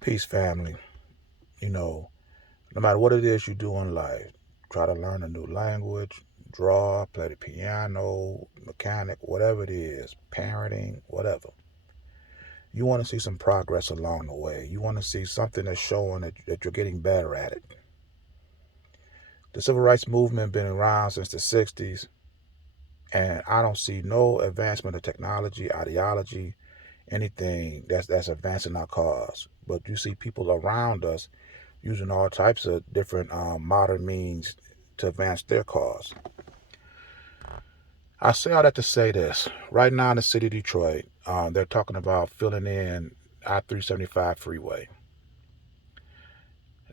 Peace, family. You know, no matter what it is you do in life, try to learn a new language, draw, play the piano, mechanic, whatever it is, parenting, whatever. You want to see some progress along the way. You want to see something that's showing that you're getting better at it. The civil rights movement been around since the 60s, and I don't see no advancement of technology, ideology, anything that's advancing our cause. But you see people around us using all types of different modern means to advance their cause. I say all that to say this. Right now in the city of Detroit, they're talking about filling in I-375 freeway.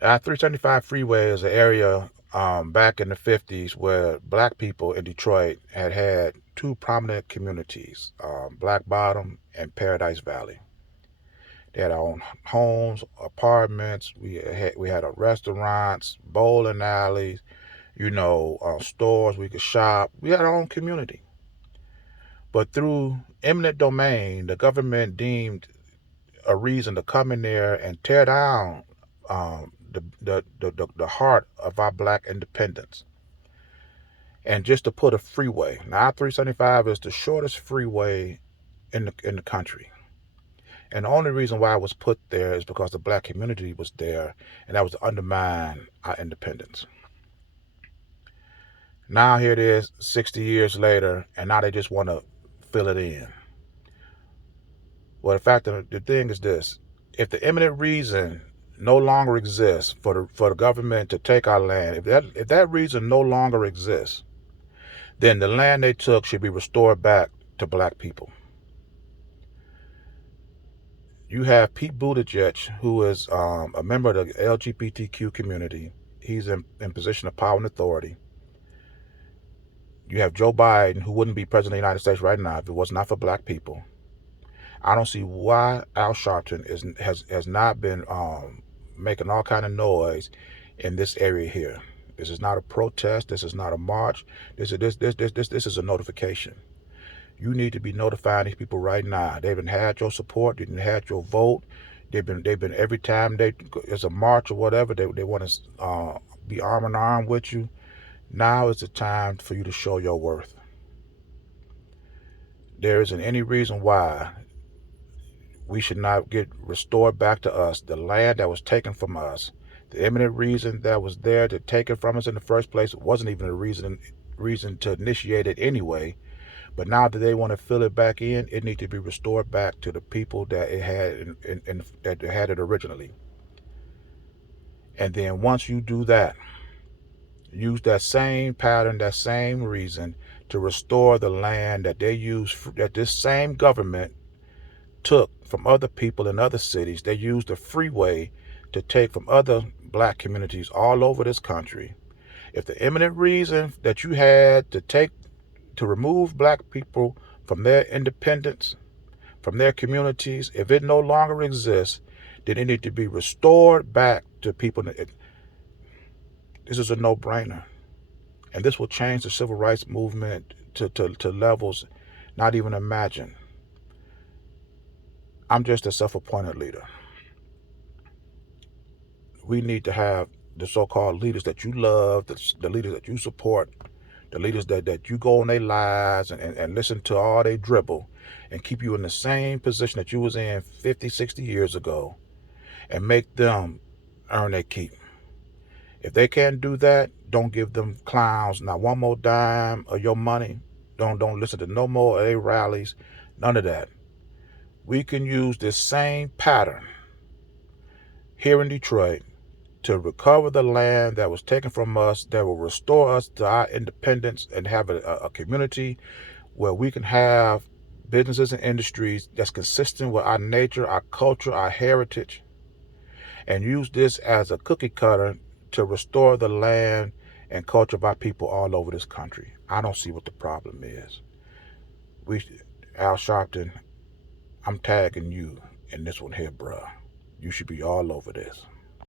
I-375 freeway is an area back in the 50s where black people in Detroit had two prominent communities, Black Bottom and Paradise Valley. They had our own homes, apartments. We had restaurants, bowling alleys, stores we could shop. We had our own community. But through eminent domain, the government deemed a reason to come in there and tear down the heart of our black independence. And just to put a freeway. Now, I-375 is the shortest freeway in the country. And the only reason why it was put there is because the black community was there, and that was to undermine our independence. Now here it is 60 years later, and now they just want to fill it in. Well, the fact of the thing is this: if the imminent reason no longer exists for the government to take our land, if that reason no longer exists, then the land they took should be restored back to black people. You have Pete Buttigieg, who is a member of the LGBTQ community. He's in position of power and authority. You have Joe Biden, who wouldn't be president of the United States right now if it was not for black people. I don't see why Al Sharpton has not been making all kind of noise in this area here. This is not a protest. This is not a march. This is a notification. You need to be notifying these people right now. They've had your support. They've had your vote. They've been every time there's a march or whatever. They want to be arm in arm with you. Now is the time for you to show your worth. There isn't any reason why we should not get restored back to us the land that was taken from us. The imminent reason that was there to take it from us in the first place wasn't even a reason to initiate it anyway. But now that they want to fill it back in, it needs to be restored back to the people that it had that had it originally. And then once you do that, use that same pattern, that same reason to restore the land that they used, that this same government took from other people in other cities. They used the freeway to take from other black communities all over this country. If the imminent reason that you had to remove black people from their independence, from their communities, if it no longer exists, then it needs to be restored back to people. This is a no-brainer. And this will change the civil rights movement to levels not even imagined. I'm just a self-appointed leader. We need to have the so-called leaders that you love, the leaders that you support, the leaders that you go in their lives and listen to all they dribble and keep you in the same position that you was in 50, 60 years ago and make them earn their keep. If they can't do that, don't give them clowns not one more dime of your money. Don't listen to no more of their rallies, none of that. We can use this same pattern here in Detroit to recover the land that was taken from us, that will restore us to our independence and have a community where we can have businesses and industries that's consistent with our nature, our culture, our heritage, and use this as a cookie cutter to restore the land and culture of our people all over this country. I don't see what the problem is. Al Sharpton, I'm tagging you in this one here, bruh. You should be all over this.